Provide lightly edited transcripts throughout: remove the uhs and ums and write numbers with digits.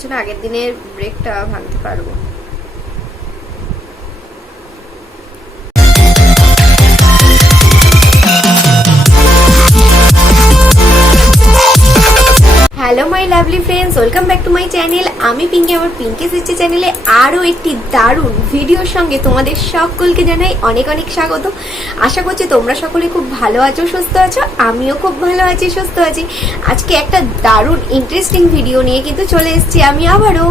হচ্ছে না আগের দিনের ব্রেকটা ভাঙতে পারবো। Hello my lovely friends, welcome back to my channel. আমি পিঙ্কি, আমার পিঙ্কিস ইচ্ছে চ্যানেলে আরও একটি দারুণ ভিডিওর সঙ্গে তোমাদের সকলকে জানাই অনেক অনেক স্বাগত। আশা করছি তোমরা সকলে খুব ভালো আছো, সুস্থ আছো। আমিও খুব ভালো আছি, সুস্থ আছি। আজকে একটা দারুণ ইন্টারেস্টিং ভিডিও নিয়ে কিন্তু চলে এসেছি আমি আবারও।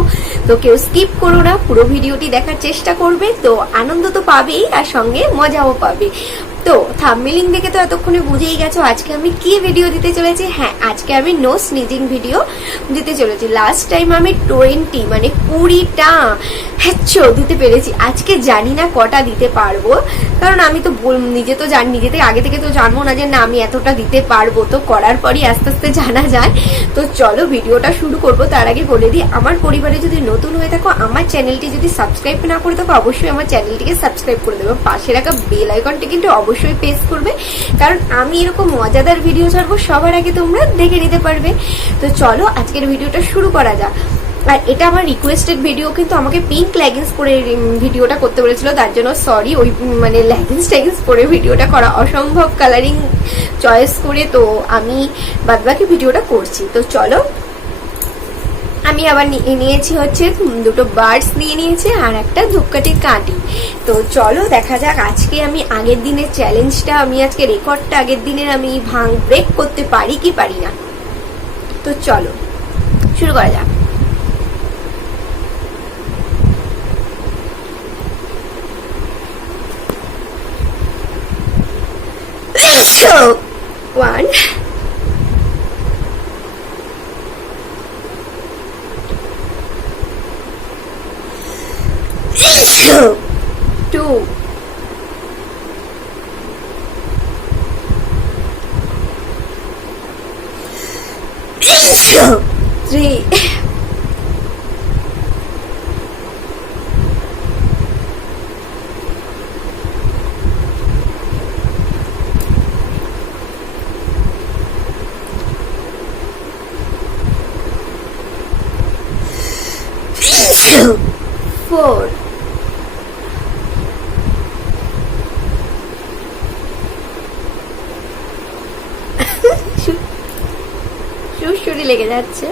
তো কেউ স্কিপ করো না, পুরো ভিডিওটি দেখার চেষ্টা করবে। তো আনন্দ তো পাবেই আর সঙ্গে মজাও পাবে। তো থাম্বনেইল দেখে তো এতক্ষণে বুঝেই গেছো আজকে আমি কি ভিডিও দিতে চলেছি। হ্যাঁ, আজকে আমি নোজ স্নিজিং ভিডিও দিতে চলেছি। লাস্ট টাইম আমি 20 মানে 20টা দিতে পেরেছি। আজকে জানি না কটা দিতে পারবো, কারণ আমি তো নিজে তো জানি, নিজে থেকে আগে থেকে তো জানবো না যে না আমি এতটা দিতে পারবো। তো করার পরই আস্তে আস্তে জানা যায়। তো চলো ভিডিওটা শুরু করবো। তার আগে বলে দিই, আমার পরিবারে যদি নতুন হয়ে থাকো, আমার চ্যানেলটি যদি সাবস্ক্রাইব না করে থাকো, অবশ্যই আমার চ্যানেলটিকে সাবস্ক্রাইব করে দেবে। পাশে রাখা বেল আইকনটি কিন্তু অবশ্যই প্রেস করবে, কারণ আমি এরকম মজাদার ভিডিও ছাড়বো সবার আগে তোমরা দেখে নিতে পারবে। তো চলো আজকের ভিডিওটা শুরু করা যাক। আর এটা আমার রিকোয়েস্টেড ভিডিও, কিন্তু আমাকে পিঙ্ক লেগিংস পরে ভিডিওটা করতে বলেছিল, তার জন্য সরি। ওই মানে লেগিংস পরে ভিডিওটা করা অসম্ভব, কালারিং চয়েস করে। তো আমি বাদবাকি ভিডিওটা করছি। তো চলো, আমি আবার নিয়েছি হচ্ছে দুটো বার্ডস নিয়ে নিয়েছি আর একটা ধূপকাঠির কাঁটি। তো চলো দেখা যাক আজকে আমি আগের দিনের চ্যালেঞ্জটা, আমি আজকে রেকর্ডটা আগের দিনের আমি ব্রেক করতে পারি কি পারি না। তো চলো শুরু করা যাক। So, 1 2 3 4 সুরসুরি লেগে যাচ্ছে।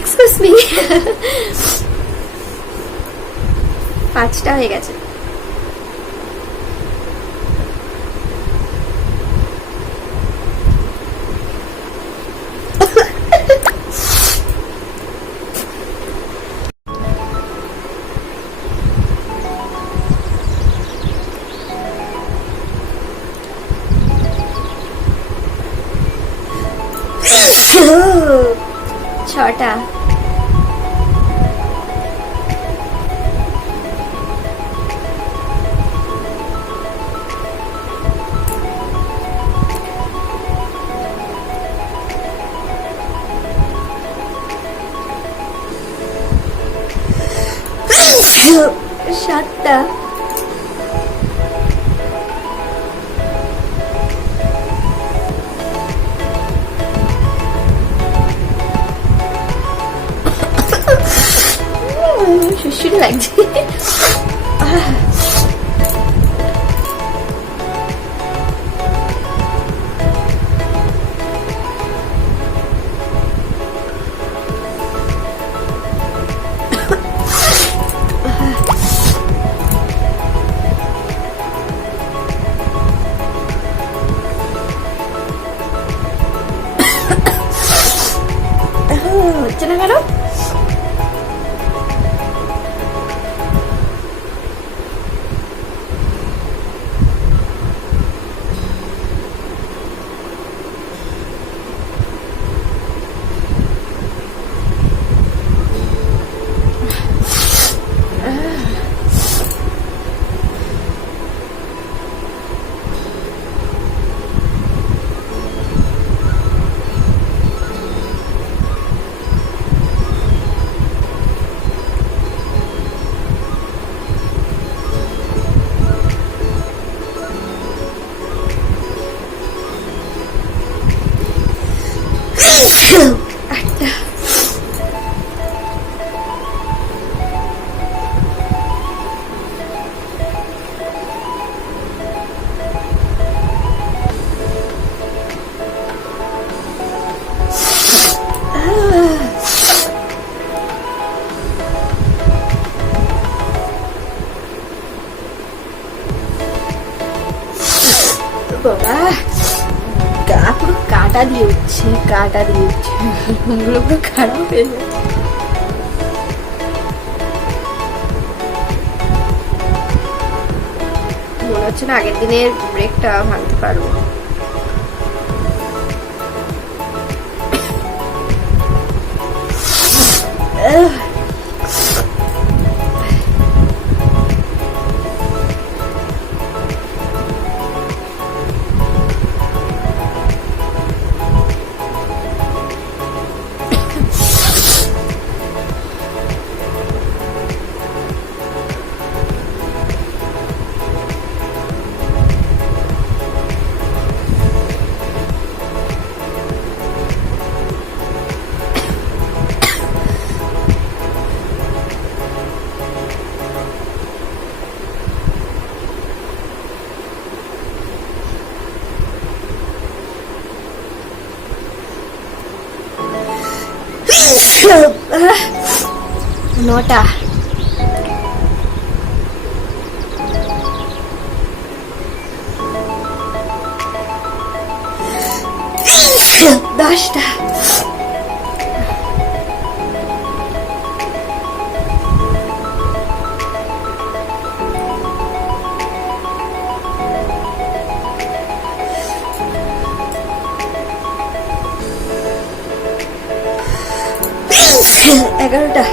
Excuse me. 5টা হয়ে গেছে। ছটা। 7টা। 是冷静。হচ্ছে না কেন? 8টা, বাবা গা পুরো কাটা দিয়ে উঠছে, কাটা দিয়ে উঠছে, ওগুলো পুরো খারাপ হয়ে যায়। মনে হচ্ছে না আগের দিনের ব্রেকটা ভাঙতে পারবো। নটা, 10টা, 11টা,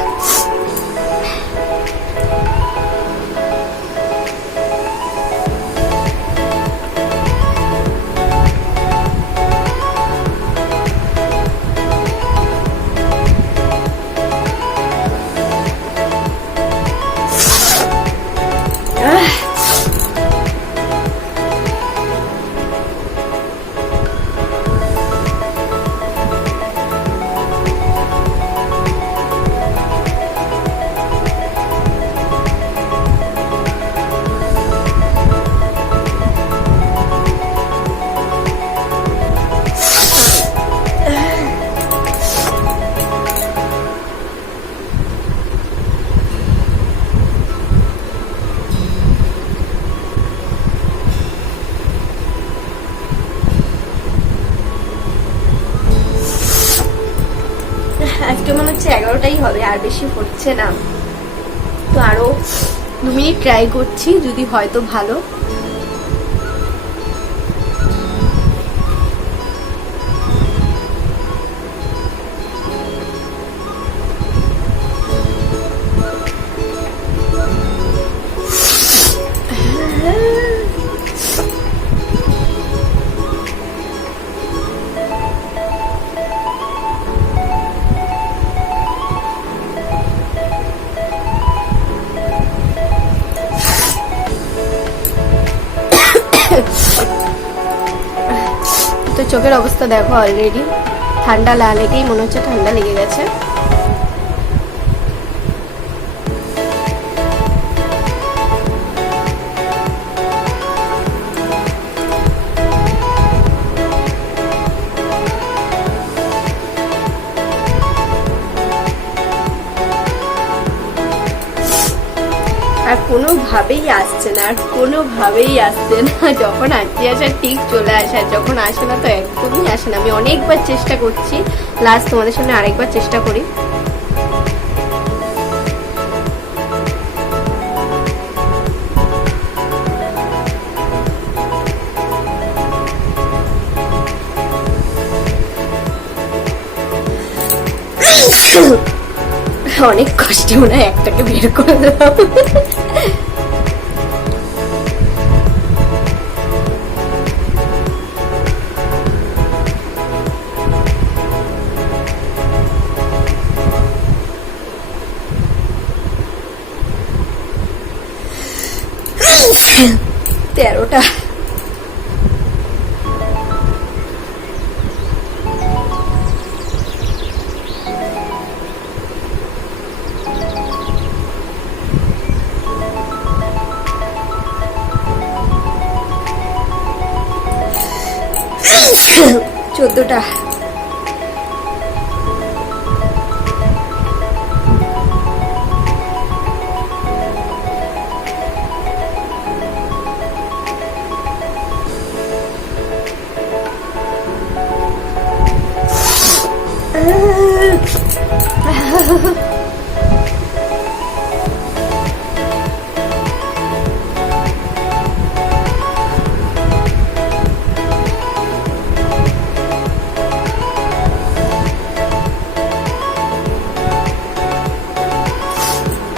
11টাই হবে, আর বেশি হচ্ছে না। তো আরো 2 মিনিট ট্রাই করছি, যদি হয়তো ভালো। তো চোখের অবস্থা দেখো, অলরেডি ঠান্ডা লেগেই মনে হচ্ছে ঠান্ডা লেগে গেছে। আর কোনোভাবেই আসছে না, আর কোনোভাবেই আসছে না। যখন আসতে আসা ঠিক চলে আসে, যখন আসে না তো একদমই আসে না। আমি অনেকবার চেষ্টা করছি, লাস্ট তোমাদের সামনে আরেকবার চেষ্টা করি। অনেক কষ্টে মনে হয় একটাকে বের করে দিলাম। তেরোটা, 14টা।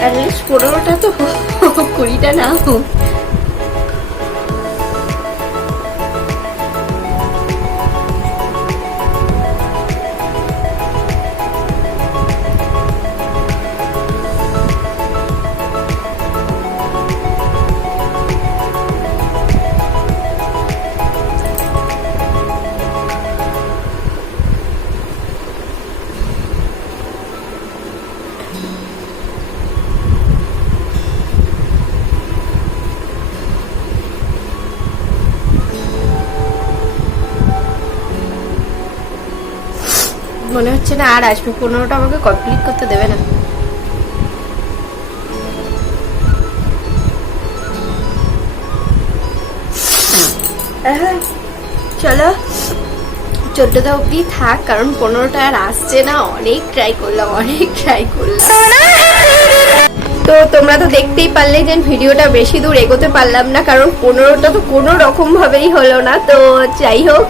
অ্যাটলিস্ট 15টা তো 20টা না হোক। মনে হচ্ছে না আর আসবে, 15টা আমাকে কমপ্লিট করতে দেবে না। চলো 14টা অব্দি থাক, কারণ 15টা আর আসছে না। অনেক ট্রাই করলাম। তো তোমরা তো দেখতেই পারলে যে ভিডিওটা বেশি দূর এগোতে পারলাম না, কারণ 15টা তো কোনো রকম ভাবেই হলো না। তো যাই হোক,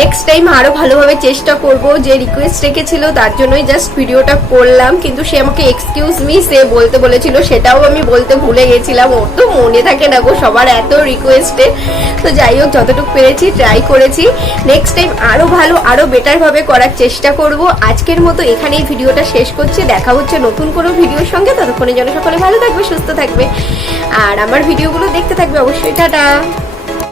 নেক্সট টাইম আরো ভালোভাবে চেষ্টা করব। যে রিকোয়েস্ট রেখেছিল তার জন্যই জাস্ট ভিডিওটা করলাম, কিন্তু সে আমাকে এক্সকিউজ মি সে বলতে বলেছিল, সেটাও আমি বলতে ভুলে গেছিলাম। ওর তো মনে থাকে না গো সবার এত রিকোয়েস্টে। তো যাই হোক, যতটুকু পেরেছি ট্রাই করেছি। নেক্সট টাইম আরো ভালো আরো বেটার ভাবে করার চেষ্টা করব। আজকের মতো এখানেই ভিডিওটা শেষ করছি। দেখা হচ্ছে নতুন কোনো ভিডিওর সঙ্গে। ততক্ষণের জন্য সকলে ভালো থাকবে, সুস্থ থাকবে, আর আমার ভিডিওগুলো দেখতে থাকবে অবশ্যই। টাটা।